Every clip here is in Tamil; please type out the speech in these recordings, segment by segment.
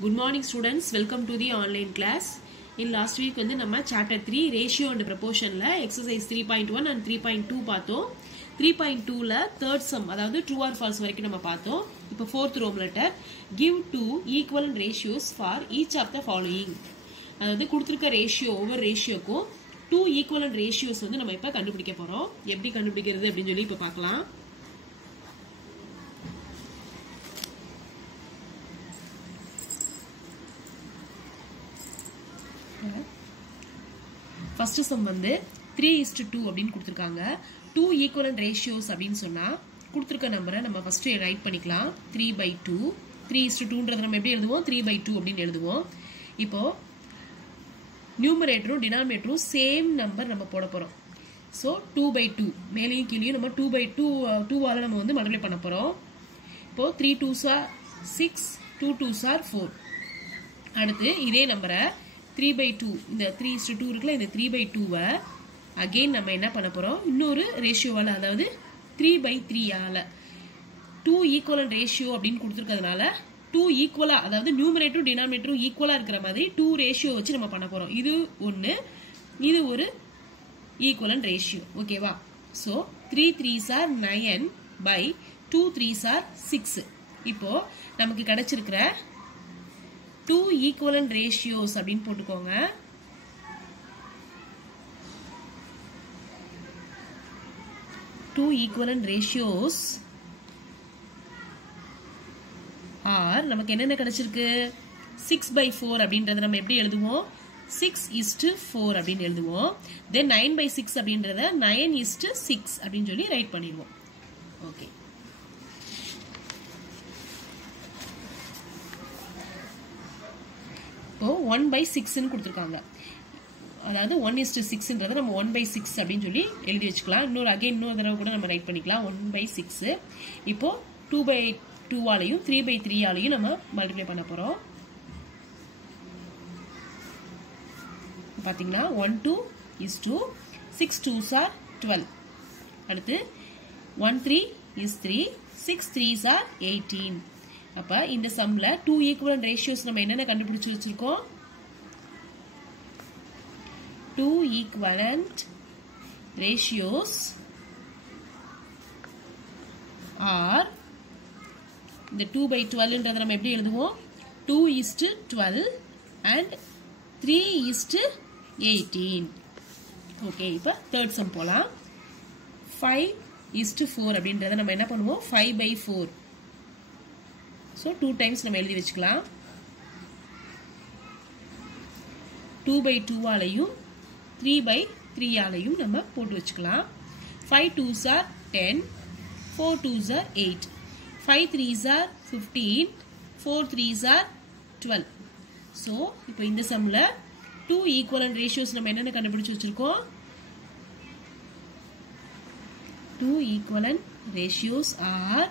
Good morning students, welcome to the online class. In last week வந்து நம்ம chapter 3 ratio and proportionல exercise 3.1 and 3.2 பார்த்தோம். 3.2ல third sum அதாவது true or false வரைக்கும் நம்ம பார்த்தோம். இப்போ fourth row letter give two equivalent ratios for each of the following. அதாவது கொடுத்திருக்க ratio ஒவ்வொரு ratioக்கும் two equivalent ratios வந்து நம்ம இப்போ கண்டுபிடிக்க போறோம். எப்படி கண்டுபிடிக்கிறது அப்படினு சொல்லி இப்போ பார்க்கலாம். First sum வந்து 3:2 அப்படினு கொடுத்திருக்காங்க. 2 equivalent ratios அப்படினு சொன்னா கொடுத்திருக்க நம்பரை நம்ம ஃபர்ஸ்ட் ரைட் பண்ணிக்கலாம். 3/2 3:2ன்றத நம்ம எப்படி எழுதுவோம் 3/2 அப்படினு எழுதுவோம். இப்போ நியூமரேட்டரும் டினாமினேட்டரும் சேம் நம்பர் நம்ம போட போறோம். சோ 2/2 மேலேயும் கீழேயும் நம்ம 2/2 ஆல நம்ம வந்து மல்டிப்ளை பண்ண போறோம். இப்போ 3 2s are 6 2 2s are 4. அடுத்து இதே நம்பரை 3/2 இந்த 3:2 இருக்குல இந்த 3/2 again நம்ம என்ன பண்ண போறோம் இன்னொரு ரேஷியோவால அதாவது 3/3 ஆல 2 ஈக்குவலன்ட் ரேஷியோ அப்படினு கொடுத்திருக்கிறதுனால 2 ஈக்குவலா அதாவது நியூமரேட்டரும் டினாமினேட்டரும் ஈக்குவலா இருக்கிற மாதிரி 2 ரேஷியோ வச்சு நம்ம பண்ண போறோம். இது ஒன்னு இது ஒரு ஈக்குவலன்ட் ரேஷியோ. ஓகேவா? So 3 3s are 9 by 2 3s are 6. இப்போ நமக்கு கிடைச்சிருக்கிற 2 equivalent ratios அப்படினு போட்டுக்கோங்க. Two equivalent ratios are நமக்கு என்னென்ன கிடைச்சிருக்கு 6/4 அப்படின்றத நம்ம எப்படி எழுதுவோம் 6:4 அப்படினு எழுதுவோம். then 9/6 அப்படின்றத 9:6 அப்படினு சொல்லி ரைட் பண்ணிடுவோம். ஓகே, இப்போ 1/6 ன்னு கொடுத்திருக்காங்க. அதாவது 1:6ன்றத நம்ம 1/6 அப்படினு சொல்லி எழுதி வச்சுக்கலாம். இன்னொரு தடவை கூட நம்ம ரைட் பண்ணிக்கலாம் 1/6. இப்போ 2/2 ஆலயும் 3/3 ஆலயும் நம்ம மல்டிப்ளை பண்ண போறோம். பாத்தீங்கன்னா 1 2 is 2 6 2s are 12. அடுத்து 1 3 is 3 6 3s are 18. அப்ப இந்த சம்ல 2 equivalent ratios நம்ம என்னென்ன கண்டுபிடிச்சு வச்சிருக்கோம் 2 equivalent ratios are இந்த 2/12ன்றத நம்ம எப்படி எழுதுவோம் 2:12 and 3:18. ஓகே, இப்போ third sum போலாம். 5:4 அப்படின்றத நம்ம என்ன பண்ணுவோம் 5/4. So 2 times நம்ம எழுதி வச்சுக்கலாம். 2/2 ஆலயும் 3/3 ஆலயும் நம்ம போட்டு வச்சுக்கலாம். 5 2s are 10 4 2s are 8 5 3s are 15 4 3s are 12. So இப்போ இந்த சம்ல 2 equivalent ratios நம்ம என்னென்ன கண்டுபிடிச்சு வச்சிருக்கோம் 2 equivalent ratios are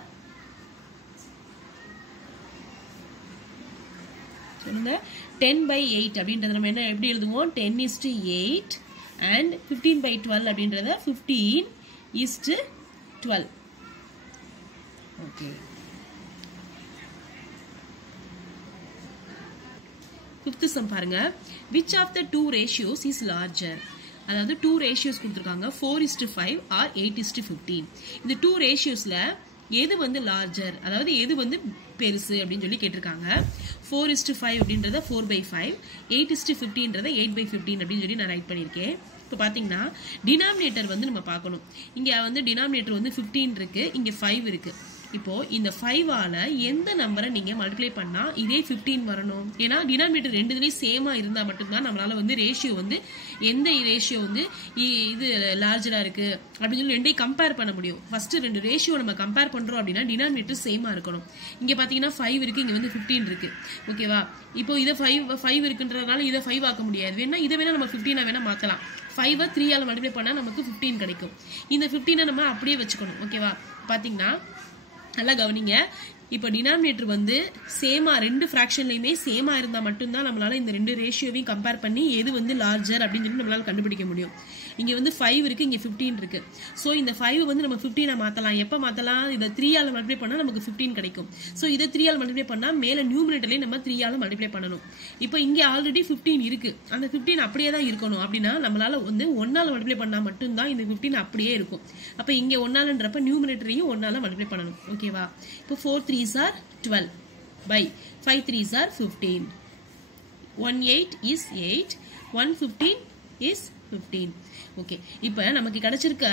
10/8 அப்படின்றத நம்ம என்ன எப்படி எழுதுவோம் 10:8 and 15/12 அப்படின்றத 15:12. ஓகே, ஃபிஃப்த் சம் பாருங்க. which of the two ratios is larger? அதாவது 2 ratios கொடுத்திருக்காங்க 4:5 or 8:15. இந்த 2 ratiosல எது வந்து லார்ஜர் அதாவது எது வந்து பெருசு அப்படின்னு சொல்லி கேட்டிருக்காங்க. 4:5 அப்படின்றத 4/5 8:15ன்றத 8/15 அப்படின்னு சொல்லி நான் ரைட் பண்ணியிருக்கேன். இப்போ பார்த்தீங்கன்னா டினாமினேட்டர் வந்து நம்ம பார்க்கணும். இங்கே வந்து டினாமினேட்டர் வந்து 15 இருக்கு, இங்கே 5 இருக்கு. இப்போ இந்த 5 ஆல எந்த நம்பரை நீங்க மல்டிப்ளை பண்ணா இதே 15 வரணும். ஏன்னா டினாமினேட்டர் ரெண்டுலயும் சேமா இருந்தா மட்டும்தான் நம்மளால வந்து ரேஷியோ வந்து எந்த ரேஷியோ வந்து இது லார்ஜரா இருக்கு அப்படின்னு சொல்லி ரெண்டையும் கம்பேர் பண்ண முடியும். ஃபர்ஸ்ட் ரெண்டு ரேஷியோ நம்ம கம்பேர் பண்றோம் அப்படின்னா டினாமினேட்டர் சேமா இருக்கணும். இங்க பாத்தீங்கன்னா 5 இருக்கு, இங்க வந்து 15 இருக்கு. ஓகேவா? இப்போ இதை 5 இருக்குன்றதுனால இதை 5 ஆக்க முடியாது. வேணா இதை வேணா நம்ம 15 வேணா மாத்தலாம். 5 3 ஆல மல்டிப்ளை பண்ணா நமக்கு 15 கிடைக்கும். இந்த 15 நம்ம அப்படியே வச்சுக்கணும். ஓகேவா? பாத்தீங்கன்னா நல்லா கவனிங்க. இப்போ டினாமினேட்டர் வந்து சேமா ரெண்டு ஃபிராக்ஷன்லயுமே சேமா இருந்தா மட்டும்தான் நம்மளால இந்த ரெண்டு ரேஷியோவையும் கம்பேர் பண்ணி எது வந்து லார்ஜர் அப்படின்னு சொல்லி நம்மளால கண்டுபிடிக்க முடியும். இங்க வந்து 5 இருக்கு, இங்க 15 இருக்கு. சோ இந்த 5 வந்து நம்ம 15 மாத்தலாம். எப்ப மாத்தலாம்? இத 3 ஆல மல்டிப்ளை பண்ணா நமக்கு 15 கிடைக்கும். சோ இத 3 ஆல மல்டிப்ளை பண்ணா மேல நியூமரேட்டர்லயே நம்ம 3 ஆல மல்டிப்ளை பண்ணனும். இப்போ இங்க ஆல்ரெடி 15 இருக்கு. அந்த 15 அப்படியே தான் இருக்கணும். அப்படினா நம்மளால வந்து 1 ஆல மல்டிப்ளை பண்ணா மட்டும் தான் இந்த 15 அப்படியே இருக்கும். அப்ப இங்க 1 ஆலன்றப்ப நியூமரேட்டரையும் 1 ஆல மல்டிப்ளை பண்ணனும். ஓகேவா? இப்போ 4 3s are 12 by 5 3s are 15. 1 8 is 8. 1 15 is 15. Okay. இப்போ நமக்கு கிடைச்சிருக்க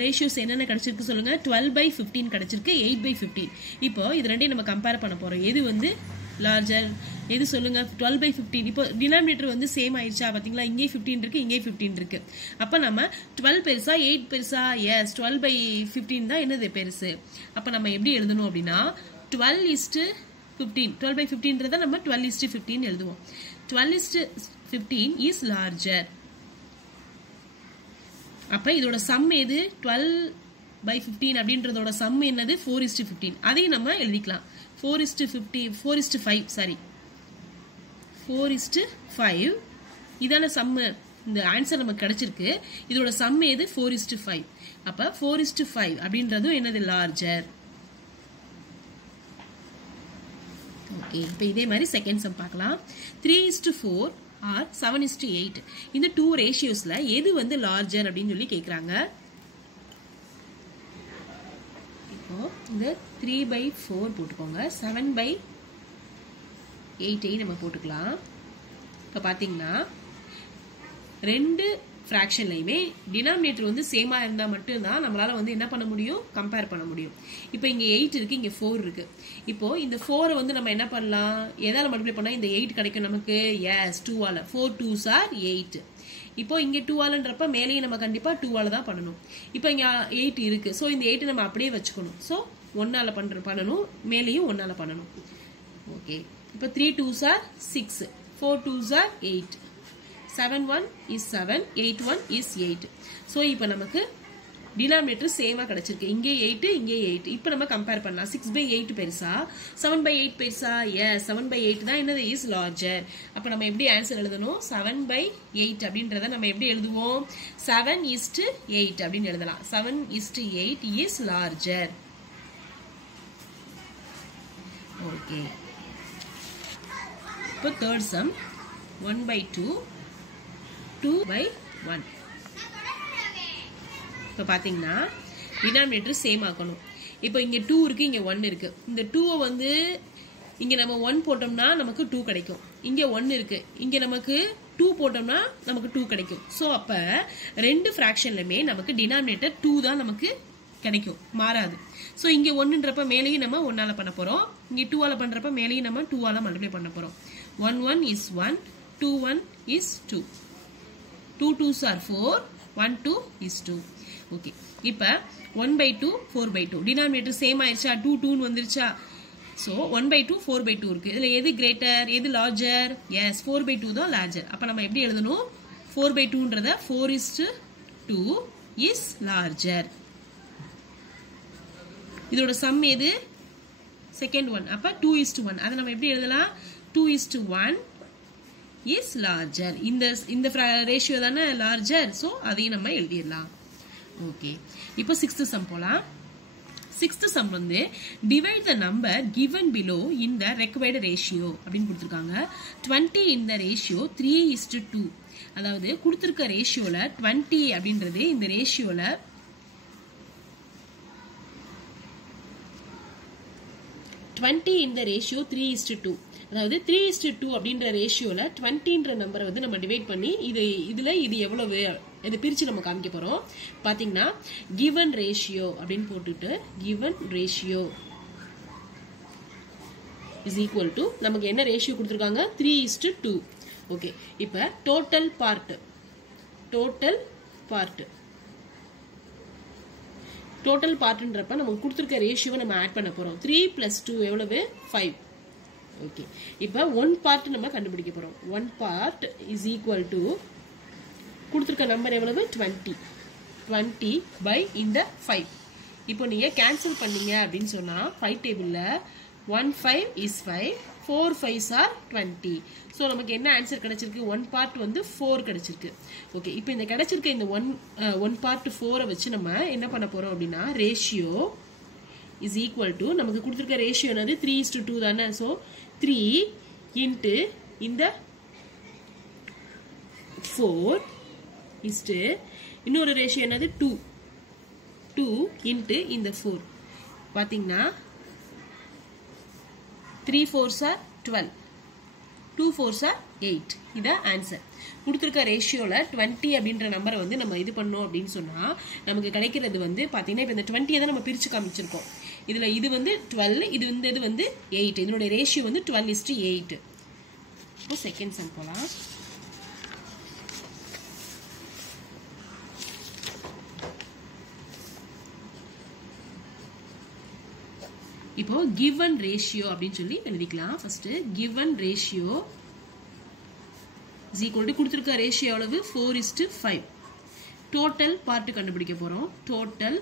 ரேஷியோஸ் என்னென்ன கிடைச்சிருக்கு சொல்லுங்க. 12 by 15 கிடைச்சிருக்கு, 8 by 15. இப்போ இது ரெண்டையும் நம்ம கம்பேர் பண்ண போறோம். எது வந்து லார்ஜர், எது சொல்லுங்க? 12 by 15. இப்போ டினாமினேட்டர் வந்து சேம் ஆயிடுச்சா? பாத்தீங்களா? இங்கே 15 இருக்கு, இங்கே 15 இருக்கு. அப்ப நம்ம 12 பெருசா 8 பெருசா? எஸ், 12 by 15 தான் என்னது பெருசு. அப்ப நம்ம எப்படி எழுதணும் அப்படின்னா 12:15. 12 by 15ன்றத நம்ம 12:15 எழுதுவோம். 12:15 is larger. அப்ப இதோட சம் எது? 12 by 15 அப்படின்றதோட சம் என்னது? 4:15. அதையும் நம்ம எழுதிக்கலாம். 4:5 சாரி 4:5 இதான சம். இந்த ஆன்சர் நமக்கு கிடைச்சிருக்கு. இதோட சம் எது? 4:5. அப்ப 4:5 அப்படின்றதும் என்னது? லார்ஜர். ஓகே. இப்போ இதே மாதிரி செகண்ட் சம் பார்க்கலாம். 3:4 ஆர் 7:8. இந்த 2 ரேஷியோஸ்ல எது வந்து லார்ஜர் அப்படின்னு சொல்லி கேக்குறாங்க. இப்போ இந்த 3/4 போட்டுக்கோங்க, 7/8 நம்ம போட்டுக்கலாம். இப்போ பாத்தீங்கன்னா ரெண்டு ஃபிராக்ஷன்லயுமே டினாமினேட்டர் வந்து சேமா இருந்தா மட்டும்தான் நம்மளால வந்து என்ன பண்ண முடியும்? கம்பேர் பண்ண முடியும். இப்போ இங்க 8 இருக்கு, இங்க 4 இருக்கு. இப்போ இந்த 4 வந்து நம்ம என்ன பண்ணலாம்? எதால மல்டிப்ளை பண்ணா இந்த 8 கிடைக்கும் நமக்கு? எஸ், 2 ஆல. 4 2s are 8. இப்போ இங்க 2 ஆலன்றப்ப மேலேயே நம்ம கண்டிப்பா 2 ஆல தான் பண்ணணும். இப்போ இங்க 8 இருக்கு. சோ இந்த 8 நம்ம அப்படியே வச்சுக்கணும். சோ 1 ஆல பண்ணணும், மேலேயும் 1 ஆல பண்ணணும். ஓகே. இப்போ 3 2s are 6, 4 2s are 8. 7 1 is 7, 8 1 is 8. So இப்போ நமக்கு டினாமினேட்டர் சேமா கிடைச்சிருக்கு. இங்கே 8, இங்கே 8. இப்போ நம்ம கம்பேர் பண்ணலாம். 6/8 பெருசா, 7/8 பெருசா? எஸ், 7/8 தான் என்னது? Is larger. அப்ப நம்ம எப்படி ஆன்சர் எழுதணும்? 7/8 அப்படின்றத நம்ம எப்படி எழுதுவோம்? 7:8 அப்படின்னு எழுதலாம். 7:8 is larger. ஓகே. இப்போ தேர்ட் சம் 1/2 2/1. இப்போ பாத்தீங்கன்னா டினாமினேட்டர் சேம் ஆக்கணும். இப்போ இங்க 2 இருக்கு, இங்க 1 இருக்கு. இந்த 2 வந்து இங்க நம்ம 1 போட்டோம்னா நமக்கு 2 கிடைக்கும். இங்க 1 இருக்கு, இங்க நமக்கு 2 போட்டோம்னா நமக்கு 2 கிடைக்கும். சோ அப்ப ரெண்டு ஃபிராக்ஷன்லயுமே நமக்கு டினாமினேட்டர் 2 தான் நமக்கு கிடைக்கும், மாறாது. சோ இங்க 1ன்றப்ப மேலேயும் நம்ம 1 ஆல பண்ண போறோம், இங்க 2 ஆல பண்றப்ப மேலேயும் நம்ம 2 ஆல மல்டிப்ளை பண்ண போறோம். 1 1 is 1, 2 1 is 2. 2 2s are 4, 1 2 is 2. Okay. இப்போ 1/2 4/2 டினாமினேட்டர் சேம் ஆயிருச்சா? 2 2 வந்துருச்சா? சோ 1/2 4/2 இருக்கு. இதுல எது கிரேட்டர், எது லார்ஜர்? எஸ், 4/2 தான் லார்ஜர். அப்ப நம்ம எப்படி எழுதணும்? 4/2ன்றத 4:2 is larger. இதோட சம் எது? Second one. அப்ப 2:1. அதை நம்ம எப்படி எழுதலாம்? 2:1 is larger. இந்த ரேஷியோ தானே லார்ஜர். சோ அதையும் நம்ம எழுதிடலாம். ஓகே. இப்போ 6th சம் போலாம். 6th சம் வந்து divide the number given below in the required ratio அப்படின்னு கொடுத்திருக்காங்க. 20 in the ratio 3:2. அதாவது கொடுத்திருக்க ரேஷியோல 20 அப்படின்றது இந்த ரேஷியோல 20 in the ratio 3:2. அதாவது 3:2 அப்படின்ற ரேஷியோல 20ன்ற நம்பரை வந்து நம்ம டிவைட் பண்ணி இதுல இது எவ்வளவு இதை பிரிச்சு நம்ம காமிக்க போறோம். பாத்தீங்கன்னா given ratio அப்படின்னு போட்டுட்டு given ratio is equal to நமக்கு என்ன ரேஷியோ கொடுத்திருக்காங்க? 3:2. ஓகே. இப்ப டோட்டல் பார்ட் பார்ட்ன்றப்ப நமக்கு கொடுத்திருக்க ரேஷியோவை நம்ம ஆட் பண்ண போறோம். 3 + 2 எவ்வளவு? 5. ஓகே. இப்போ 1 பார்ட் நம்ம கண்டுபிடிக்க போறோம். 1 பார்ட் is equal to கொடுத்திருக்க நம்பர் எவ்வளவு? 20. 20 by இந்த 5. இப்போ நீங்க கேன்சல் பண்ணீங்க அப்படின்னு சொன்னா 5 டேபிள்ல 1 5 is 5, 4 5s are 20. ஸோ நமக்கு என்ன ஆன்சர் கிடைச்சிருக்கு? 1 part வந்து 4 கிடைச்சிருக்கு. ஓகே, இப்போ இந்த கிடைச்சிருக்க இந்த 1 part 4 வச்சு நம்ம என்ன பண்ண போறோம் அப்படின்னா ரேஷியோ இஸ் ஈக்குவல் டு நமக்கு கொடுத்துருக்க ரேஷியோ என்னது 3:2 தானே. ஸோ 3 இன்ட்டு இந்த 4 இஸ்டு இன்னொரு ரேஷியோ என்னது 2 இன்ட்டு இந்த 4 பார்த்தீங்கன்னா 3 4s are 12, 2 4s are 8. இதான் ஆன்சர். கொடுத்துருக்க ரேஷியோல 20 அப்படின்ற நம்பரை வந்து நம்ம இது பண்ணோம் அப்படின்னு சொன்னா நமக்கு கிடைக்கிறது வந்து பாத்தீங்கன்னா இப்போ இந்த 20 தான் நம்ம பிரிச்சு காமிச்சிருக்கோம். இதுல இது வந்து 12, இது வந்து 8. இதனுடைய ரேஷியோ வந்து 12:8. இப்போ செகண்ட் சம் போலாம். இப்போ given ratio அப்படின்னு சொல்லி எழுதிக்கலாம். First given ratio is equal to கொடுத்திருக்க ரேஷியோ எவ்வளவு 4:5. டோட்டல் பார்ட் கண்டுபிடிக்க போறோம். டோட்டல்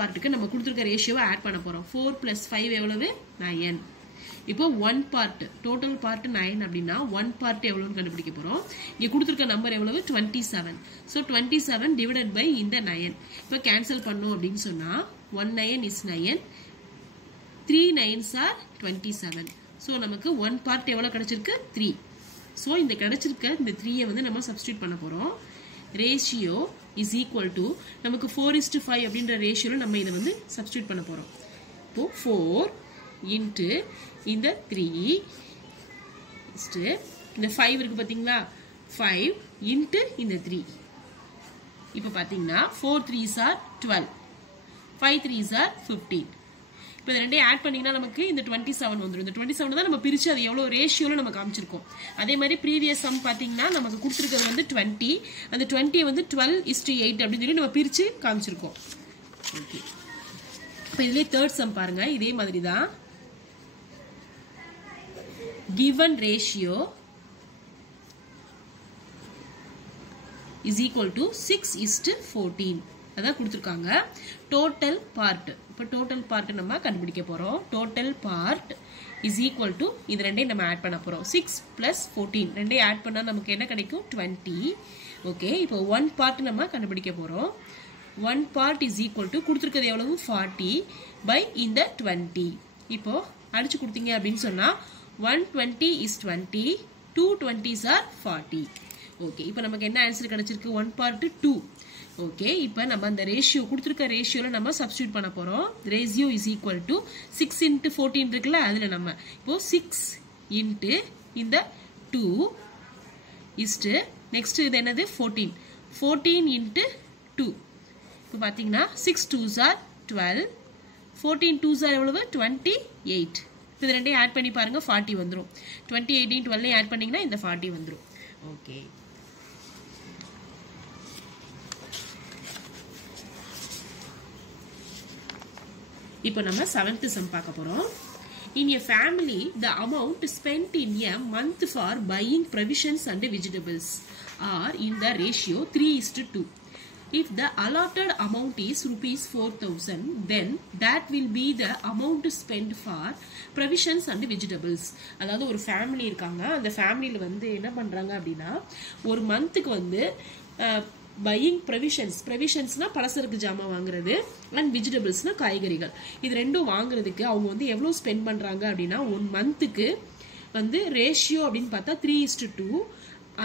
பார்ட்டுக்கு நம்ம கொடுத்திருக்க ரேஷியோவை ஆட் பண்ண போறோம். 4 + 5 எவ்வளவு 9. இப்போ 1 பார்ட் டோட்டல் பார்ட் 9 அப்படின்னா 1 பார்ட் எவ்வளவுன்னு கண்டுபிடிக்க போறோம். இங்க கொடுத்திருக்க நம்பர் எவ்வளவு 27. சோ 27 டிவைடட் பை இந்த 9. இப்போ கேன்சல் பண்ணோம் அப்படின்னு சொன்னா 1 9 is 9, 3 9s are 27. சோ நமக்கு 1 பார்ட் எவ்வளவு கிடைச்சிருக்கு 3. சோ இந்த கிடைச்சிருக்க இந்த 3 வந்து நம்ம சப்ஸ்டிட்யூட் பண்ண போறோம். ரேஷியோ இஸ் ஈக்குவல் டு நமக்கு 4:5 அப்படின்ற ரேஷியோல நம்ம இதை வந்து சப்ஸ்டிட்யூட் பண்ண போறோம். இப்போ 4 இன்ட்டு இந்த 3 இந்த 5 இருக்கு பாத்தீங்களா 5 இன்ட்டு இந்த 3. இப்போ பாத்தீங்கன்னா 4 3s are 12, 5 3s are 15. இப்போ இந்த ரெண்டையும் ஆட் பண்ணீங்கன்னா நமக்கு இந்த 27 வந்துடும். இந்த 27 தான் நம்ம பிரிச்சு அது எவ்வளவு ரேஷியோல நம்ம காமிச்சிருக்கோம். அதே மாதிரி ப்ரீவியஸ் சம் பாத்தீங்கன்னா நமக்கு கொடுத்துருக்கிறது வந்து 20, அந்த 20 வந்து 12:8 அப்படின்னு சொல்லி நம்ம பிரிச்சு காமிச்சிருக்கோம். ஓகே, இப்போ இதுலயே தேர்ட் சம் பாருங்க. இதே மாதிரி தான் given ratio is equal to 6:14 அதான் கொடுத்திருக்காங்க. டோட்டல் பார்ட் இப்போ டோட்டல் பார்ட் நம்ம கண்டுபிடிக்க போறோம். Total part is equal to இது ரெண்டையும் நம்ம ஆட் பண்ண போறோம். 6 + 14 ரெண்டையும் ஆட் பண்ணா நமக்கு என்ன கிடைக்கும் 20. ஓகே, இப்போ 1 பார்ட் நம்ம கண்டுபிடிக்க போறோம். 1 part is equal to கொடுத்திருக்கிறது எவ்வளவு 40 by இந்த 20. இப்போ அடிச்சு கொடுத்தீங்க அப்படின்னு சொன்னா 120 is 20, 2 20s are 40. ஓகே, இப்போ நமக்கு என்ன ஆன்சர் கிடைச்சிருக்கு 1 part 2. ஓகே, இப்போ நம்ம அந்த ரேஷியோ கொடுத்திருக்க ரேஷியோல நம்ம சப்ஸ்டிட்யூட் பண்ண போறோம். ரேஷியோ இஸ் ஈக்குவல் டு 6 × 14 இருக்குல்ல அதுல நம்ம இப்போ 6 இன்ட்டு இந்த 2 இஸ்ட் நெக்ஸ்ட் இது என்னது 14 இன்ட்டு 2. இப்போ பாத்தீங்கன்னா 6 2s are 12, 14 2s are எவ்வளவு 28. இது ரெண்டையும் ஆட் பண்ணி பாருங்க 40 வந்துரும். 28 12 ஆட் பண்ணீங்கன்னா இந்த 40 வந்துரும். ஓகே, இப்போ நம்ம 7th சம் பார்க்க போறோம். In a family, the amount spent in a month for buying provisions and vegetables are in the ratio 3:2. If the allotted amount is ₹4,000, then that will be the amount spent for provisions and vegetables. அதாவது ஒரு ஃபேமிலி இருக்காங்க. அந்த ஃபேமிலியில வந்து என்ன பண்றாங்க அப்படின்னா ஒரு மந்த்துக்கு வந்து பையிங் ப்ரொவிஷன்ஸ்னா பலசரக்கு ஜாமான் வாங்குறது அண்ட் வெஜிடபிள்ஸ்னா காய்கறிகள். இது ரெண்டும் வாங்குறதுக்கு அவங்க வந்து எவ்வளவு ஸ்பெண்ட் பண்றாங்க அப்படின்னா 1 மந்த்துக்கு வந்து ரேஷியோ அப்படின்னு பார்த்தா 3:2.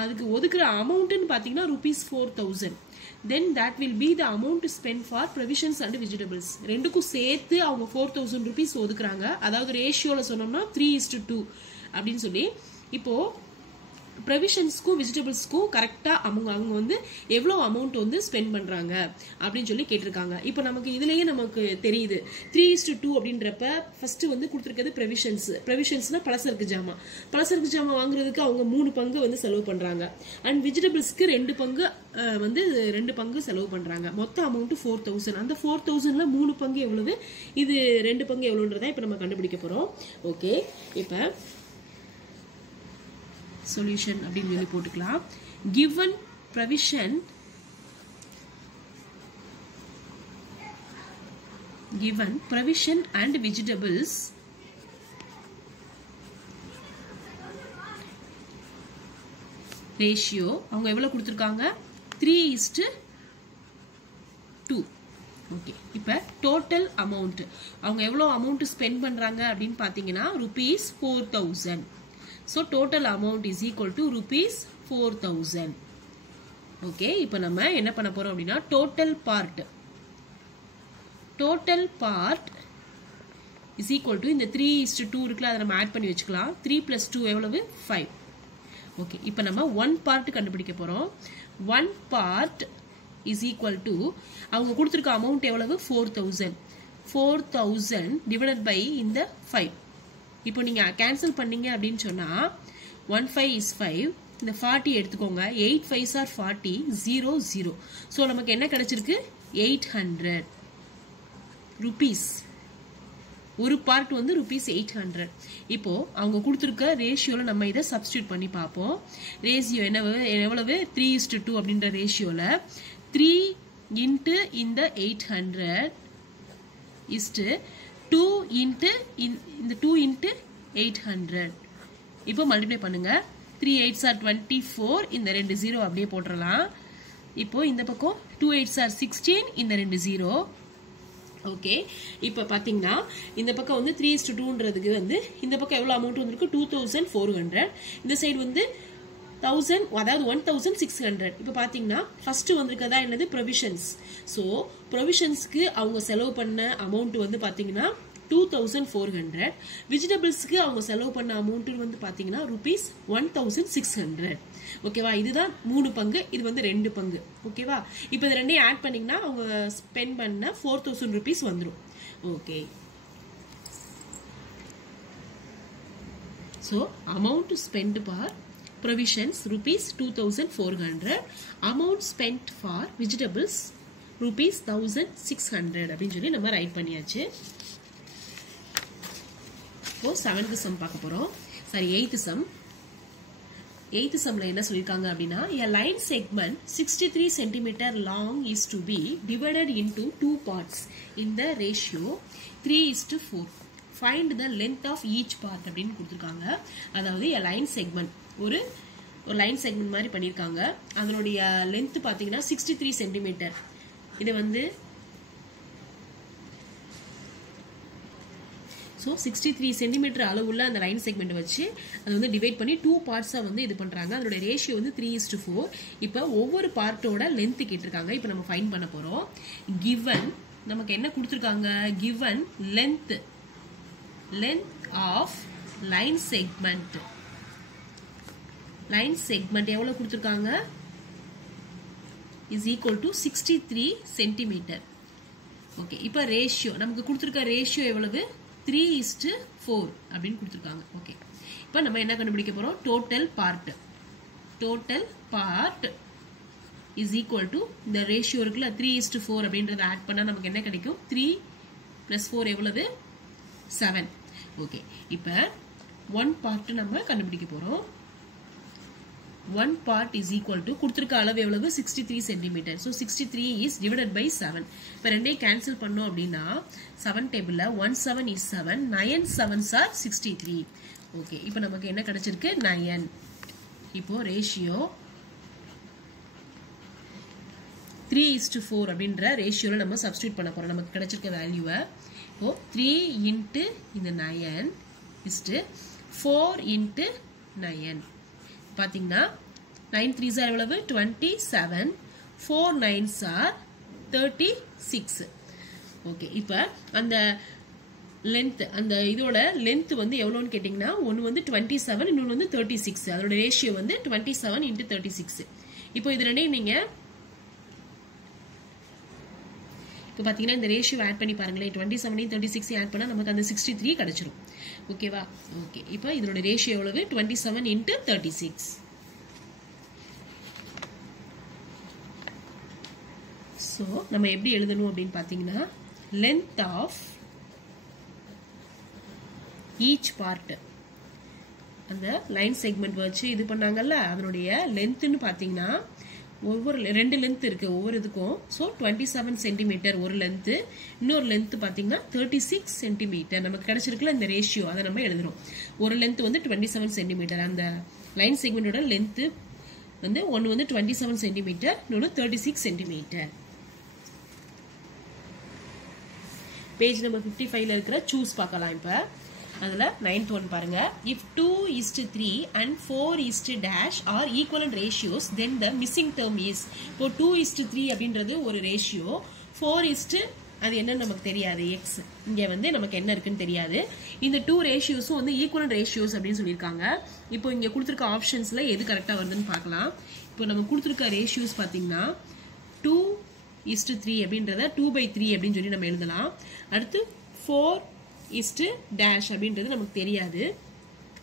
அதுக்கு ஒதுக்குற அமௌண்ட்னு பாத்தீங்கன்னா ₹4,000. then that will be the amount spent for provisions and vegetables. ரெண்டுக்கும் சேர்த்து அவங்க ₹4,000 ஒதுக்குறாங்க. அதாவது ரேஷியோல சொன்னோம்னா 3:2 அப்படின்னு சொல்லி. இப்போ ப்ரொவிஷன்ஸ்க்கும் வெஜிடபிள்ஸ்க்கும் கரெக்டா அவங்க வந்து எவ்வளவு அமௌண்ட் வந்து ஸ்பெண்ட் பண்றாங்க அப்படின்னு சொல்லி கேட்டிருக்காங்க. இப்போ நமக்கு இதுலயே நமக்கு தெரியுது 3:2 அப்படின்றப்ப ஃபர்ஸ்ட் வந்து கொடுத்துருக்கிறது ப்ரொவிஷன்ஸ்னா பலசரக்கு ஜாமான் வாங்குறதுக்கு அவங்க 3 பங்கு வந்து செலவு பண்றாங்க. அண்ட் வெஜிடபிள்ஸ்க்கு 2 பங்கு செலவு பண்றாங்க. மொத்த அமௌண்ட் 4,000. அந்த 4,000ல 3 பங்கு எவ்வளவு, இது 2 பங்கு எவ்வளவுன்றதை இப்ப நம்ம கண்டுபிடிக்க போறோம். ஓகே, இப்ப சொல்யூஷன் அப்படின்னு சொல்லி போட்டுக்கலாம். given provision given provision and vegetables ratio அவங்க எவ்வளவு கொடுத்திருக்காங்க 3:2. ஓகே, இப்போ டோட்டல் அமௌண்ட் அவங்க எவ்வளவு அமௌண்ட் ஸ்பெண்ட் பண்றாங்க அப்படின்னு பாத்தீங்கன்னா ₹4,000. so total amount is equal to ₹4,000. Okay, இப்போ நம்ம என்ன பண்ண போறோம் அப்படின்னா total part is equal to இந்த 3:2 இருக்குல அதை நம்ம ஆட் பண்ணி வச்சுக்கலாம். 3 + 2 எவ்வளவு 5. ஓகே, இப்போ நம்ம 1 பார்ட் கண்டுபிடிக்க போறோம். 1 பார்ட் is equal to அவங்க கொடுத்திருக்க அமௌண்ட் எவ்வளவு 4,000. 4,000 divided by இந்த 5. இப்போ நீங்க கேன்சல் பண்ணீங்க அப்படின்னு சொன்னா 1 5 is 5. இந்த 40 எடுத்துக்கோங்க. 8 5s are 40. 0 0. சோ நமக்கு என்ன கிடைச்சிருக்கு 800 rupees. ஒரு பார்ட் வந்து ₹800. இப்போ அவங்க கொடுத்திருக்க ரேஷியோல நம்ம இதை சப்ஸ்டிட்யூட் பண்ணி பார்ப்போம். ரேஷியோ எவ்வளவு 3:2 அப்படின்ற ரேஷியோல 3 into இந்த 800 is to 2 into இந்த 2 into 800. இப்போ மல்டிப்ளை பண்ணுங்க. 3 8s are 24. இந்த 2 0 அப்படியே போட்டுறலாம். இப்போ இந்த பக்கம் 2 8s are 16. இந்த 2 0. ஓகே, இப்போ பாத்தீங்கன்னா இந்த பக்கம் வந்து 3:2ன்றதுக்கு வந்து இந்த பக்கம் எவ்வளவு அமௌண்ட் வந்திருக்கு 2,400. இந்த சைடு வந்து 1000, அதாவது 1,600. இப்போ பாத்தீங்கன்னா ஃபர்ஸ்ட் வந்திருக்கதா என்னது ப்ரொவிஷன்ஸ். ஸோ ப்ரொவிஷன்ஸ்க்கு அவங்க செலவு பண்ண அமௌண்ட் வந்து பாத்தீங்கன்னா 2,400. வெஜிடபிள்ஸ்க்கு அவங்க செலவு பண்ண அமௌண்ட் வந்து பாத்தீங்கன்னா ₹1,600. ஓகேவா, இதுதான் 3 பங்கு, இது வந்து 2 பங்கு. ஓகேவா, இப்போ இது ரெண்டையும் ஆட் பண்ணீங்கன்னா அவங்க ஸ்பெண்ட் பண்ண ₹4,000 வந்துடும். Okay, so amount spend for provisions ₹2,400. amount spent for vegetables ₹1,600 அப்படின்னு சொல்லி நம்ம ரைட் பண்ணியாச்சு. இப்போ 7th sum பார்க்க போறோம். Sorry 8th sum. 8th sumல என்ன சொல்லிருக்காங்க அப்படின்னா a line segment 63 cm long is to be divided into 2 parts in the ratio 3:4. find the length of each part அப்படின்னு கொடுத்திருக்காங்க. அதாவது a line segment ஒரு லைன் செக்மெண்ட் மாதிரி பண்ணிருக்காங்க. அதனுடைய லென்த் பாத்தீங்கன்னா 63 சென்டிமீட்டர். இது வந்து ஸோ 63 சென்டிமீட்டர் அளவுள்ள அந்த லைன் செக்மெண்ட் வச்சு அது வந்து டிவைட் பண்ணி 2 பார்ட்ஸா வந்து இது பண்றாங்க. அதோட ரேஷியோ வந்து 3:4. இப்போ ஒவ்வொரு பார்ட்டோட லென்த் கேட்டிருக்காங்க. இப்போ நம்ம ஃபைண்ட் பண்ண போறோம். given நமக்கு என்ன கொடுத்திருக்காங்க given length of line segment எவ்வளவு கொடுத்திருக்காங்க is equal to 63 centimetre. Okay, இப்போ ரேஷியோ நமக்கு கொடுத்திருக்க ரேஷியோ எவ்வளவு 3:4 அப்படின்னு கொடுத்திருக்காங்க. ஓகே, இப்போ நம்ம என்ன கண்டுபிடிக்க போறோம் total part is equal to இந்த ரேஷியோ இருக்குல்ல 3:4 அப்படின்றத ஆட் பண்ணா நமக்கு என்ன கிடைக்கும் 3 + 4 எவ்வளவு 7. ஓகே, இப்போ 1 பார்ட் நம்ம கண்டுபிடிக்க போறோம். 1 part is equal to கொடுத்திருக்க அளவு எவ்வளவு 63 centimetre. So 63 is divided by 7. இப்போ ரெண்டையும் கேன்சல் பண்ணோம் அப்படின்னா 7 டேபிள்ல 1 7 is 7. 9 7s are 63. ஓகே, இப்போ நமக்கு என்ன கிடைச்சிருக்கு 9. இப்போ ரேஷியோ 3:4 அப்படின்ற ரேஷியோல நம்ம சப்ஸ்டிட்யூட் பண்ண போறோம். நமக்கு கிடைச்சிருக்க வேல்யூவை இப்போ 3 into இந்த 9 is 4 into 9. பாத்தீங்கன்னா 9 3s are எவ்வளவு 27. 4 9s are 36. ஓகே, இப்போ அந்த லென்த் அந்த இதோட லென்த் வந்து எவ்வளவுன்னு கேட்டிங்கன்னா ஒன்னு வந்து 27, இன்னொன்னு வந்து 36. அதோட ரேஷியோ வந்து 27 into 36. இப்போ இது ரெண்டையும் நீங்க இப்போ பாத்தீங்கன்னா இந்த ரேஷியோ ஆட் பண்ணி பாருங்களேன். 27 36 ஆட் பண்ணா நமக்கு அந்த 63 கிடைச்சிரும். ஓகேவா, ஓகே, இப்போ இதோட ரேஷியோ எவ்வளவு 27 into 36. ஸோ நம்ம எப்படி எழுதணும் அப்படின்னு பாத்தீங்கன்னா லென்த் ஆஃப் ஈச் பார்ட் அந்த லைன் செக்மெண்ட் வச்சு இது பண்ணாங்கல்ல அதனுடைய லென்த்னு பாத்தீங்கன்னா ஒவ்வொரு 2 லென்த் இருக்கு ஒவ்வொரு இதுக்கும். ஸோ 27 சென்டிமீட்டர் ஒரு லென்த்து, இன்னொரு லென்த் பார்த்தீங்கன்னா 36 சென்டிமீட்டர் நமக்கு கிடைச்சிருக்குல இந்த ரேஷியோ, அதை நம்ம எழுதுறோம். ஒரு லென்த் வந்து 27 சென்டிமீட்டர், அந்த லைன் செக்மெண்டோட லென்த்து வந்து ஒன்று வந்து 27 சென்டிமீட்டர், இன்னொன்று 36 சென்டிமீட்டர். பேஜ் நம்பர் 55ல இருக்கிற சூஸ் பார்க்கலாம். இப்போ அதில் 9th ஒன் பாருங்க. If 2:3 and 4:dash are equivalent ratios, then the missing term is. இப்போ 2:3 அப்படின்றது ஒரு ரேஷியோ, 4 அது என்னன்னு நமக்கு தெரியாது, எக்ஸ் இங்கே வந்து நமக்கு என்ன இருக்குன்னு தெரியாது. இந்த 2 ரேஷியோஸும் வந்து ஈக்குவலன்ட் ரேஷியோஸ் அப்படின்னு சொல்லியிருக்காங்க. இப்போ இங்கே கொடுத்துருக்க ஆப்ஷன்ஸில் எது கரெக்டாக வருதுன்னு பார்க்கலாம். இப்போ நம்ம கொடுத்துருக்க ரேஷியோஸ் பார்த்தீங்கன்னா 2:3 அப்படின்றத 2/3 அப்படின்னு சொல்லி நம்ம எழுதலாம். அடுத்து 4:dash அப்படின்றது நமக்கு தெரியாது.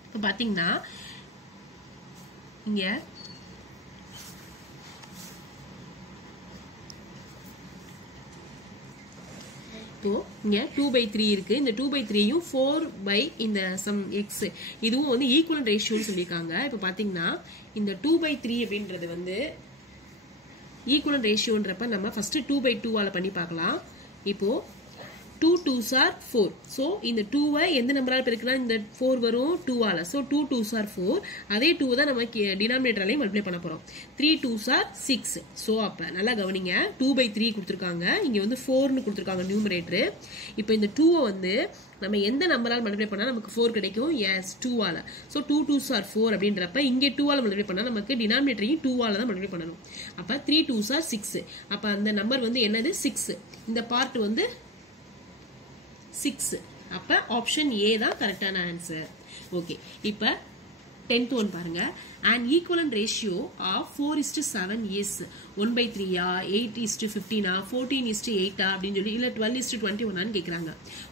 இப்போ பார்த்தீங்கன்னா இங்கே இங்க 2/3 இருக்கு. இந்த 2/3யும் 4 இந்த சம் எக்ஸ் இதுவும் வந்து ஈக்குவலன்ட் ரேஷியோன்னு சொல்லியிருக்காங்க. இப்போ பார்த்தீங்கன்னா இந்த 2/3 அப்படின்றது வந்து ஈக்குவலன்ட் ரேஷியோன்றப்ப நம்ம ஃபர்ஸ்ட் 2/2ஆல பண்ணி பார்க்கலாம். இப்போ 2 2s are 4. ஸோ இந்த 2வை எந்த நம்பரால் பெருக்கினா இந்த 4 வரும் 2ஆல. So 2 2s are 4. அதே 2 தான் நம்ம டினாமினேட்டராலையும் மல்டிப்ளை பண்ண போகிறோம். 3 2s are 6. ஸோ அப்போ நல்லா கவனிங்க, 2/3 கொடுத்துருக்காங்க, இங்கே வந்து 4னு கொடுத்துருக்காங்க நியூமரேட்டரு. இப்போ இந்த 2வை வந்து நம்ம எந்த நம்பரால் மல்டிப்ளை பண்ணால் நமக்கு 4 கிடைக்கும்? எஸ் 2ஆல. ஸோ 2 2s are 4 அப்படின்றப்ப இங்கே 2ஆல மல்டிப்ளை பண்ணால் நமக்கு டினாமினேட்டரையும் 2ஆல தான் மல்டிப்ளை பண்ணணும். அப்போ 3 2s are 6. அப்போ அந்த நம்பர் வந்து என்னது? 6. இந்த பார்ட் வந்து 6. அப்ப ஆப்ஷன் ஏ தான் கரெக்டான ஆன்சர். ஓகே, இப்போ 10th ஒன் பாருங்க. an equivalent ratio of 4:7 is 1/3 8:15 14:8 அப்படின்னு சொல்லி இல்ல 12:21 கேக்குறாங்க.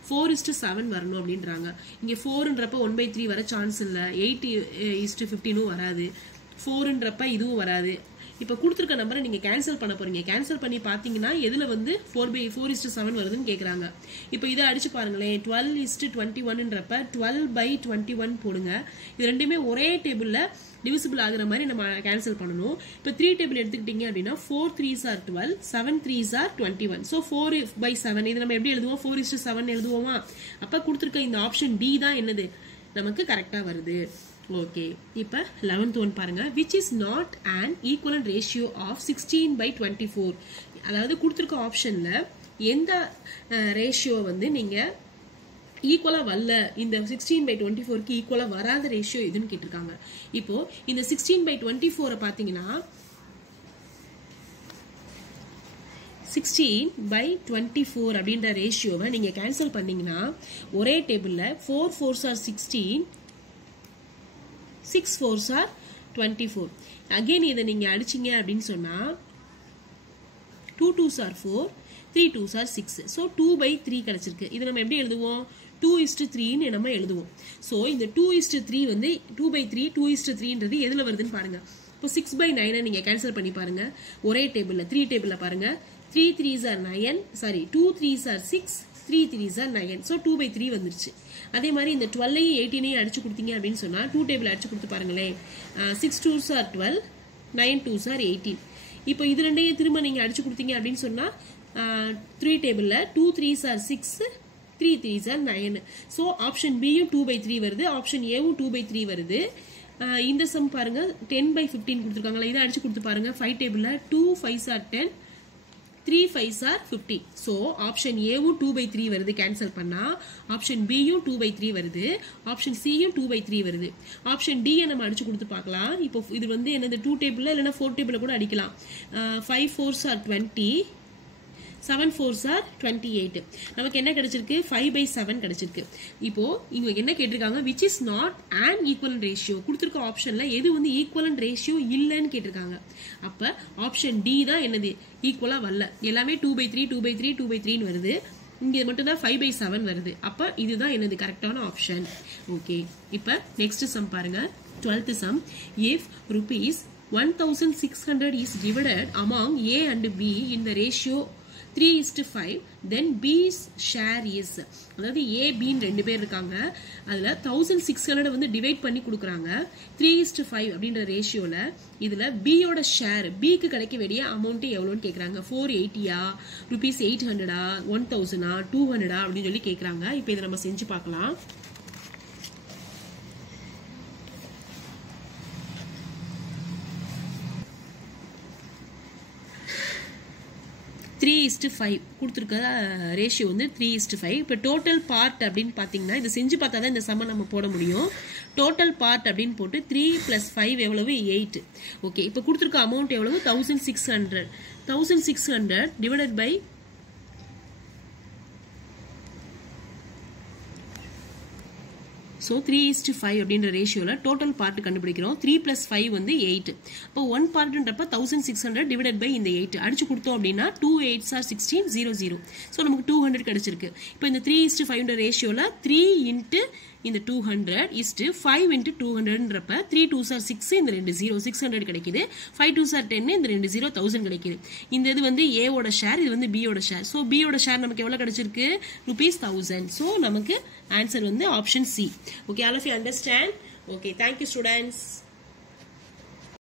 4:7 வரணும் அப்படின்றாங்க. இங்க 4ன்றப்ப 1/3 வர சான்ஸ் இல்ல, 8:15 வராது, 4ன்றப்ப இதுவும் வராது. இப்போ கொடுத்துருக்க நம்பரை நீங்க கேன்சல் பண்ண போறீங்க. கேன்சல் பண்ணி பாத்தீங்கன்னா எதுல வந்து 4/7 வருதுன்னு கேக்குறாங்க. இப்போ இதை அடிச்சு பாருங்களேன். 12:21ன்றப்ப 12/21 போடுங்க. இது ரெண்டுமே ஒரே டேபிள்ல டிவிசிபிள் ஆகுற மாதிரி நம்ம கேன்சல் பண்ணணும். இப்போ 3 டேபிள் எடுத்துக்கிட்டீங்க அப்படின்னா 4 3s are 12, 7 3s are 21. So 4/7 இது நம்ம எப்படி எழுதுவோம்? 4:7 எழுதுவோமா? அப்ப கொடுத்துருக்க இந்த ஆப்ஷன் டி தான் என்னது நமக்கு கரெக்டா வருது. ஓகே, இப்போ 11th ஒன் பாருங்க. Which is not an equivalent ratio of 16/24. அதாவது கொடுத்துருக்க ஆப்ஷன்ல எந்த ரேஷியோ வந்து நீங்க ஈக்குவலா வரல, இந்த 16/24க்கு ஈக்குவலா வராத ரேஷியோ எதுன்னு கேட்டிருக்காங்க. இப்போ இந்த 16/24 பாத்தீங்கன்னா 16/24 அப்படின்ற ரேஷியோவை நீங்க கேன்சல் பண்ணீங்கன்னா ஒரே டேபிள்ல 4 4s are 16, 6 4s are 24. Again இதை நீங்க அடிச்சீங்க அப்படின்னு சொன்னா 2 2s are 4, 3 2s are 6. So 2/3 கிடைச்சிருக்கு. இது நம்ம எப்படி எழுதுவோம்? 2:3 நம்ம எழுதுவோம். ஸோ இந்த 2:3 வந்து 2/3 2:3ன்றது எதுல வருதுன்னு பாருங்க. இப்போ 6/9 நீங்க கேன்சல் பண்ணி பாருங்க. ஒரே டேபிள்ல 3 டேபிள்ல பாருங்க. 3 3s are 9, sorry 2 3s are 6, 3 3s are 9. So 2/3 வந்துருச்சு. அதே மாதிரி இந்த 12ஐயும் 18ஐயும் அடிச்சு கொடுத்தீங்க அப்படின்னு சொன்னா 2 டேபிள் அடிச்சு கொடுத்து பாருங்களேன். 6 2s are 12, 9 2s are 18. இப்போ இது ரெண்டையும் திரும்ப நீங்க அடிச்சு கொடுத்தீங்க அப்படின்னு சொன்னா 3 டேபிள்ல 2 3s are 6, 3 3s are 9. So option பியும் 2/3 வருது, ஆப்ஷன் ஏவும் 2/3 வருது. இந்த சம் பாருங்க 10/15 கொடுத்துருக்காங்களா, இதை அடிச்சு கொடுத்து பாருங்க. 5 டேபிள்ல 2 5s are 10, 3 5s are 50. So option ஏவும் 2/3 வருது கேன்சல் பண்ணா, ஆப்ஷன் பியும் 2/3 வருது, ஆப்ஷன் சியும் 2/3 வருது. ஆப்ஷன் டி நம்ம அடிச்சு கொடுத்து பார்க்கலாம். இப்போ இது வந்து என்னது 2 டேபிள்ல இல்லைன்னா 4 டேபிள்ல கூட அடிக்கலாம். 5 4s are 20, 7 4s are 28. நமக்கு என்ன கிடைச்சிருக்கு? 5/7 கிடைச்சிருக்கு. இப்போ இங்க என்ன கேட்டிருக்காங்க? which is not an equivalent ratio. கொடுத்திருக்க ஆப்ஷன்ல எது வந்து ஈக்குவலன்ட் ரேஷியோ இல்லன்னு கேட்டிருக்காங்க. அப்ப ஆப்ஷன் டி தான் என்னது ஈக்குவலா வரல. எல்லாமே 2/3 2/3 2/3 வருது. இங்க மட்டும் தான் 5/7 வருது. அப்ப இதுதான் என்னது கரெக்டான ஆப்ஷன். ஓகே, இப்போ நெக்ஸ்ட் சம் பாருங்க. 12th sum. if rupees 1600 is divided among A and B in the ratio 3:5 then B's share is அதாவது A B ன்னு ரெண்டு பேர் இருக்காங்க அதுல 1600 வந்து டிவைட் பண்ணி கொடுக்குறாங்க 3:5 அப்படின்ற ரேஷியோல இதுல B யோட ஷேர் B க்கு கிடைக்க வேண்டிய அமௌண்ட் எவ்வளவுன்னு கேக்குறாங்க 480 rupees 800 1000 200 அப்படின்னு சொல்லி கேக்குறாங்க இப்போ இத நம்ம செஞ்சு பார்க்கலாம் 3:5 கொடுத்துருக்க ரேஷியோ வந்து 3:5 இப்போ டோட்டல் பார்ட் அப்படின்னு பார்த்தீங்கன்னா இது செஞ்சு பார்த்தா தான் இந்த சம்ம நம்ம போட முடியும் டோட்டல் பார்ட் அப்படின்னு போட்டு 3 + 5 எவ்வளவு 8 ஓகே இப்போ கொடுத்துருக்க அமௌண்ட் எவ்வளவு 1600 டிவைடட் பை So 3:5 அப்படின்ற ரேஷியோல டோட்டல் பார்ட் கண்டுபிடிக்கிறோம் 3 + 5 வந்து 8 அப்போ 1 பார்ட்ன்றப்ப 1600 டிவைடட் பை இந்த 8 அடிச்சு கொடுத்தோம் அப்படின்னா 2 8s are 16 00 சோ நமக்கு 200 கிடைச்சிருக்கு இப்போ இந்த 3:5 ன்ற ரேஷியோல 3 into இந்த 200 is to 5 into 200ன்றப்ப 3 2s are 6 இந்த ரெண்டு 0 600 கிடைக்குது 5 2s are 10 இந்த ரெண்டு 0 1000 கிடைக்குது இந்த இது வந்து A ஓட ஷேர் இது வந்து B ஓட ஷேர் சோ B ஓட ஷேர் நமக்கு எவ்வளவு கிடைச்சிருக்கு rupees 1000 சோ நமக்கு ஆன்சர் வந்து option C okay all of you understand okay thank you students